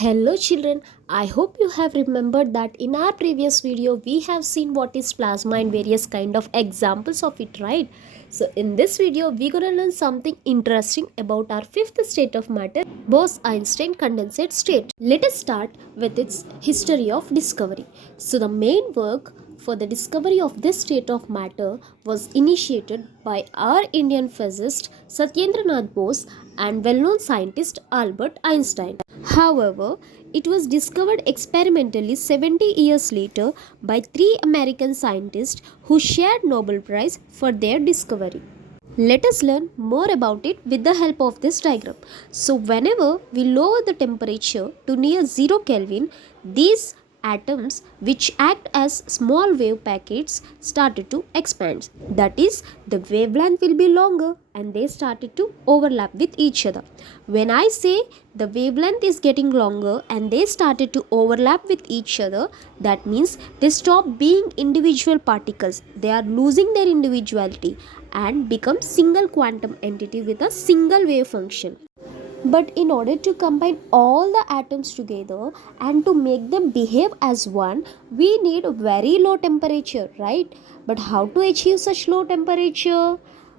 Hello children, I hope you have remembered that in our previous video we have seen what is plasma and various kind of examples of it, right? So in this video we're gonna learn something interesting about our fifth state of matter, Bose-Einstein condensate state. Let us start with its history of discovery. So the main work for the discovery of this state of matter was initiated by our Indian physicist Satyendranath Bose and well-known scientist Albert Einstein. However, it was discovered experimentally 70 years later by three American scientists who shared Nobel Prize for their discovery. Let us learn more about it with the help of this diagram. So whenever we lower the temperature to near 0 Kelvin, these atoms which act as small wave packets started to expand. That is, the wavelength will be longer and they started to overlap with each other. When I say the wavelength is getting longer and they started to overlap with each other, that means they stop being individual particles. They are losing their individuality and become single quantum entity with a single wave function. But in order to combine all the atoms together and to make them behave as one, we need a very low temperature, right? But how to achieve such low temperature?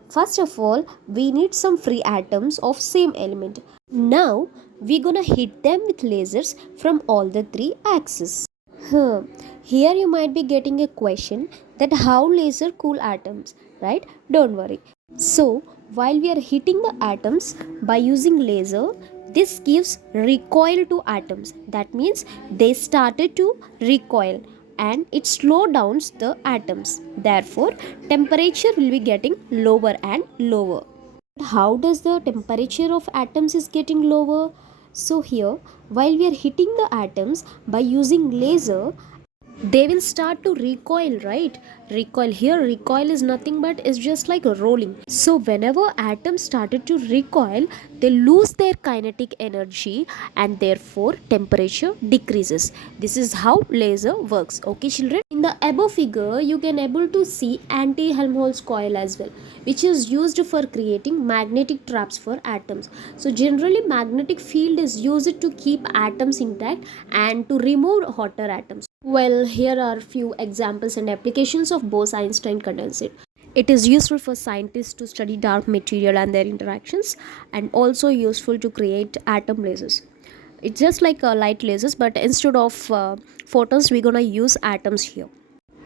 First of all, we need some free atoms of same element. Now, we're gonna hit them with lasers from all the three axes. Here you might be getting a question that how laser cool atoms, right? Don't worry. So, while we are hitting the atoms by using laser, this gives recoil to atoms. That means they started to recoil and it slows down the atoms. Therefore, temperature will be getting lower and lower. How does the temperature of atoms is getting lower? So here, while we are hitting the atoms by using laser, they will start to recoil, right? Recoil is nothing but is just like a rolling. So whenever atoms started to recoil, they lose their kinetic energy and therefore temperature decreases. This is how laser works. Okay children, in the above figure you can able to see anti-Helmholtz coil as well, which is used for creating magnetic traps for atoms. So generally magnetic field is used to keep atoms intact and to remove hotter atoms. Well, here are few examples and applications of Bose-Einstein condensate. It is useful for scientists to study dark material and their interactions, and also useful to create atom lasers. It's just like light lasers, but instead of photons, we're gonna use atoms here.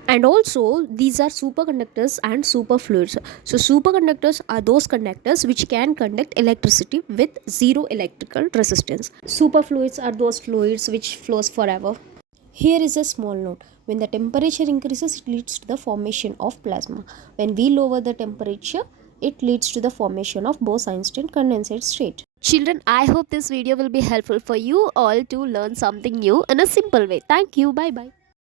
And also these are superconductors and superfluids. So superconductors are those conductors which can conduct electricity with zero electrical resistance. Superfluids are those fluids which flows forever. Here is a small note. When the temperature increases, it leads to the formation of plasma. When we lower the temperature, it leads to the formation of Bose-Einstein condensate state. Children, I hope this video will be helpful for you all to learn something new in a simple way. Thank you. Bye bye.